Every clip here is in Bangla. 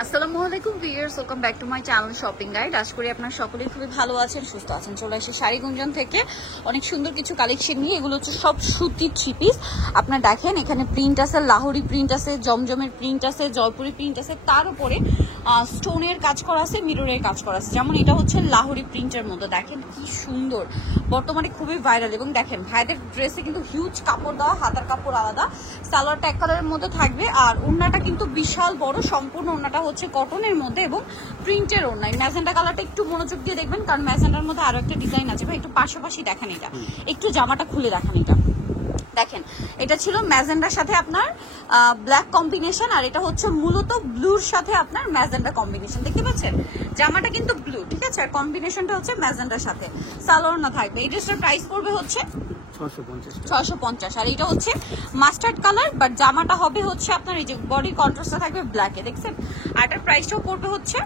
আসসালামু আলাইকুম viewers, welcome back to my channel shopping guide. আশা করি আপনারা সকলেই খুবই ভালো আছেন, সুস্থ আছেন। চলে আসে শাড়ি গুঞ্জন থেকে অনেক সুন্দর কিছু কালেকশন নিয়ে। এগুলো হচ্ছে সব সুতির থ্রি পিস। আপনারা দেখেন এখানে প্রিন্ট আছে, লাহোরি প্রিন্ট আছে, জমজমের প্রিন্ট আছে, জয়পুরি প্রিন্ট আছে, তার উপরে স্টোনের কাজ করা আছে, মিররের কাজ করা আছে। যেমন এটা হচ্ছে লাহোরি প্রিন্টের মধ্যে, দেখেন কি সুন্দর, বর্তমানে খুবই ভাইরাল। এবং দেখেন ভাইদের ড্রেসে কিন্তু হিউজ কাপড় দেওয়া, হাতার কাপড় আলাদা, সালোয়ারটা এক কালারের মধ্যে থাকবে। আর ওড়নাটা কিন্তু বিশাল বড়, সম্পূর্ণ ওড়নাটা হচ্ছে কটনের মধ্যে এবং প্রিন্টের ওড়না। ম্যাজেন্টা কালারটা একটু মনোযোগ দিয়ে দেখবেন, কারণ ম্যাজেন্টার মধ্যে আরো একটা ডিজাইন আছে। ভাই একটু পাশাপাশি দেখেন, এটা একটু জামাটা খুলে দেখেন। এটা দেখেন, এটা ছিল ম্যাজেন্ডার সাথে আপনার ব্ল্যাক কম্বিনেশন, আর এটা হচ্ছে মূলত ব্লুর সাথে আপনার ম্যাজেন্ডা কম্বিনেশন। দেখতে পাচ্ছেন জামাটা কিন্তু ব্লু, ঠিক আছে, আর কম্বিনেশনটা হচ্ছে ম্যাজেন্ডার সাথে। সালোয়ার না থাকবে। এই ড্রেসটার প্রাইস পড়বে হচ্ছে 650। আর এটা হচ্ছে মাস্টার্ড কালার, বাট জামাটা হবে হচ্ছে আপনার এই যে বডি কন্ট্রাস্টটা থাকবে ব্ল্যাকে, দেখছেন। আর এটার প্রাইসটাও পড়বে হচ্ছে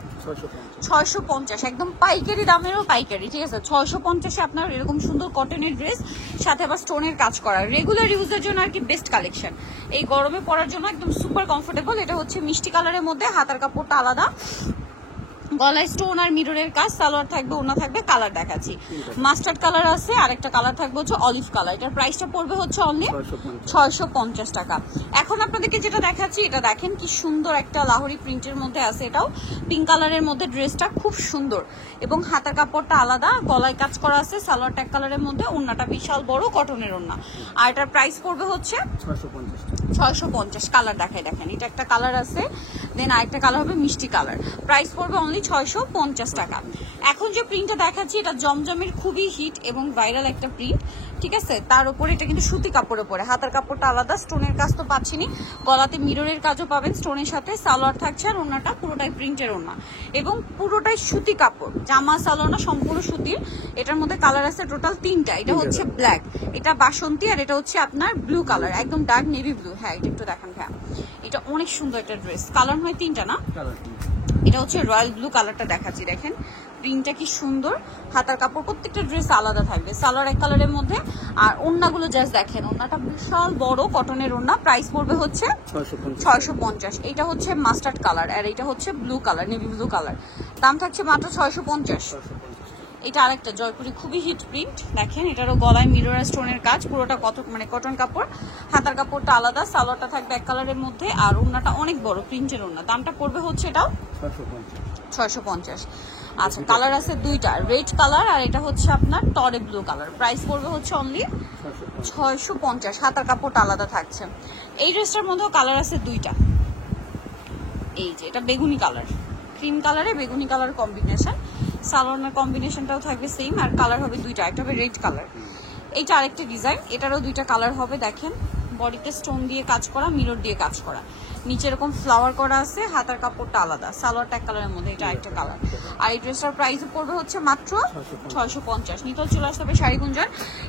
650, একদম পাইকারি দামেরও পাইকারি, ঠিক আছে। 650-এ আপনার এরকম সুন্দর কটনের ড্রেস, সাথে আবার স্টোনের কাজ করা, রেগুলার ইউজের জন্য আর কি বেস্ট কালেকশন। এই গরমে পরার জন্য একদম সুপার কমফোর্টেবল। এটা হচ্ছে মিষ্টি কালারের মধ্যে, হাতার কাপড়টা আলাদা, গলায় স্টোন আর মিররের কাজ, সালোয়ার থাকবে, ওড়না থাকবে। কালার দেখাচ্ছি, মাস্টার্ড কালার আছে, আর একটা কালার থাকবে হচ্ছে অলিভ কালার। এটার প্রাইসটা পড়বে হচ্ছে অনলি 650 টাকা। এখন আপনাদেরকে যেটা দেখাচ্ছি, এটা দেখেন কি সুন্দর একটা লাহোরি প্রিন্টের মধ্যে আছে। এটাও পিঙ্ক কালারের মধ্যে, ড্রেসটা খুব সুন্দর এবং হাতার কাপড়টা আলাদা, গলায় কাজ করা আছে, সালোয়ারটা এক কালারের মধ্যে, ওড়নাটা বিশাল বড় কটনের ওড়না। আর এটার প্রাইস পড়বে হচ্ছে 650। কালার দেখাই, দেখেন এটা একটা কালার আছে, দেন আরেকটা কালার হবে মিষ্টি কালার। প্রাইস পড়বে অনলি 650 টাকা। এখন যে প্রিন্টটা দেখাচ্ছি, এটা জমজমের খুবই হিট এবং ভাইরাল একটা প্রিন্ট, ঠিক আছে। তার উপরে এটা কিন্তু সুতি কাপড়ের উপরে, হাতার কাপড়টা আলাদা, স্টোনের কাজ তো পাচ্ছিনি, গলাতে মিররের কাজও পাবেন স্টোনের সাথে, সালোয়ার থাকছে, আর ওড়নাটা পুরোটাই প্রিন্টের ওড়না এবং পুরোটাই সুতি কাপড়। জামা সালোয়ারটা সম্পূর্ণ সুতির। এটার মধ্যে কালার আছে টোটাল 3টা। এটা হচ্ছে ব্ল্যাক, এটা বাসন্তী, আর এটা হচ্ছে আপনার ব্লু কালার, একদম ডার্ক নেভি ব্লু। হ্যাঁ, এটা একটু দেখেন ভাই, এটা অনেক সুন্দর একটা ড্রেস। কালার হয় 3টা না? এটা হচ্ছে রয়্যাল ব্লু কালারটা দেখাচ্ছি, দেখেন প্রিন্টটা কি সুন্দর। হাতার কাপড় প্রত্যেকটা ড্রেস আলাদা থাকবে, সালোয়ার এক কালারের মধ্যে। আর ওড়নাগুলো জাস্ট দেখেন, ওড়নাটা বিশাল বড় কটনের ওড়না। প্রাইস পড়বে হচ্ছে 650। এটা হচ্ছে মাস্টার্ড কালার, আর এটা হচ্ছে blue colour, navy blue colour. দাম থাকছে মাত্র 650। এটা আরেকটা জয়পুরি খুবই হিট প্রিন্ট, দেখেন এটারও গলায় মিরর স্টোনের কাজ, পুরোটা কটন কাপড়, হাতার কাপড়টা আলাদা, সালোয়ারটা থাকবে এক কালারের মধ্যে, আর ওড়নাটা অনেক বড় প্রিন্টের ওড়না। দামটা পড়বে হচ্ছে এটাও 650। আচ্ছা, কালার আছে 2টা, রেড কালার আর এটা হচ্ছে আপনার টরে ব্লু কালার। প্রাইস পড়বে হচ্ছে অনলি 650। হাতার কাপড়টা আলাদা থাকছে। এই ড্রেসটার মধ্যেও কালার আছে 2টা। এই যে এটা বেগুনি কালার, ক্রিম কালারে বেগুনি কালার কম্বিনেশন, সালোয়ারের কম্বিনেশনটাও থাকবে সেম, আর কালার হবে 2টা, একটা হবে রেড কালার। এইটা আরেকটা ডিজাইন, এটারও 2টা কালার হবে। দেখেন বডিতে স্টোন দিয়ে কাজ করা, মিরর দিয়ে কাজ করা, নিচে এরকম ফ্লাওয়ার করা আছে, হাতার কাপড়টা আলাদা, সালোয়ারটা এক কালারের মধ্যে, এটা আরেকটা কালার। আর এই ড্রেসটার প্রাইস পড়বে হচ্ছে মাত্র 650। নিতল চলে আসতে হবে শাড়ি গুঞ্জন,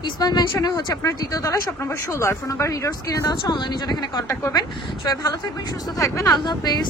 ইসমাইল মেনশনে হচ্ছে আপনার 3য় তলায়, শপ নম্বর 16। ফোন নাম্বার ভিডিওর স্ক্রিনে দেওয়া হচ্ছে, অনলাইনে জন্য এখানে কন্ট্যাক্ট করবেন। সবাই ভালো থাকবেন, সুস্থ থাকবেন, আল্লাহ হাফেজ।